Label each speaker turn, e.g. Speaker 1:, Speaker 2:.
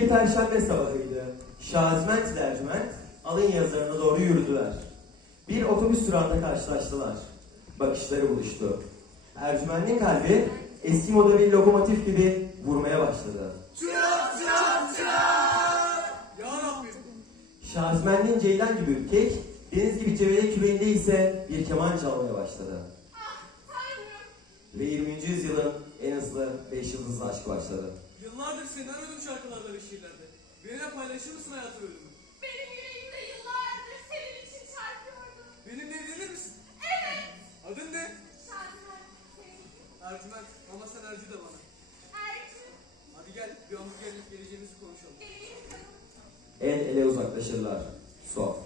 Speaker 1: Bir perşembe sabahıydı. Şazment ile Ercüment alın yazarına doğru yürüdüler. Bir otobüs durağında karşılaştılar. Bakışları buluştu. Ercüment'in kalbi eski moda bir lokomotif gibi vurmaya başladı.
Speaker 2: Çırap çırap çırap! Ya Rabbim!
Speaker 1: Şazment'in ceylan gibi ürkek, deniz gibi cevele küreğinde ise bir keman çalmaya başladı. Ve 20. yüzyılın en hızlı 5 yıldızlı aşkı başladı.
Speaker 2: Yıllardır seni aradım şarkılarda ve şiirlerde. Benimle paylaşır mısın hayatı ve ölümü?
Speaker 3: Benim yüreğimde yıllardır senin için çarpıyordum.
Speaker 2: Benimle evlenir misin?
Speaker 3: Evet.
Speaker 2: Adın ne?
Speaker 3: Şadimen, senin
Speaker 2: Ercüment ama sen Ercü de bana.
Speaker 3: Ercü,
Speaker 2: Hadi gel bir hamburger yiyip geleceğimizi konuşalım.
Speaker 3: benim canım.
Speaker 1: El ele uzaklaşırlar. Sof.